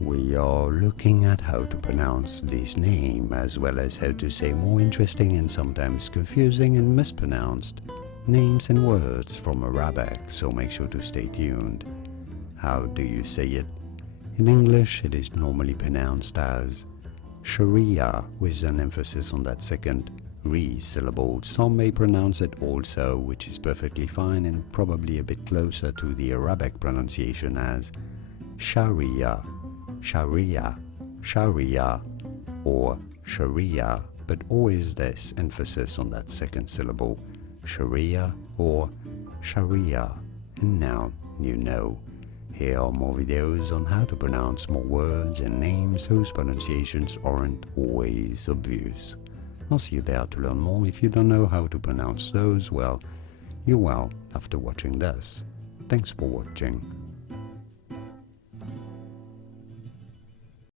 We are looking at how to pronounce this name, as well as how to say more interesting and sometimes confusing and mispronounced names and words from Arabic, so make sure to stay tuned. How do you say it? In English, it is normally pronounced as Sharia, with an emphasis on that second re syllable. Some may pronounce it also, which is perfectly fine and probably a bit closer to the Arabic pronunciation, as Sharia, Sharia, Sharia, or Sharia, but always this emphasis on that second syllable, Sharia or Sharia. And now you know. Here are more videos on how to pronounce more words and names whose pronunciations aren't always obvious. I'll see you there to learn more. If you don't know how to pronounce those, well, you will after watching this. Thanks for watching.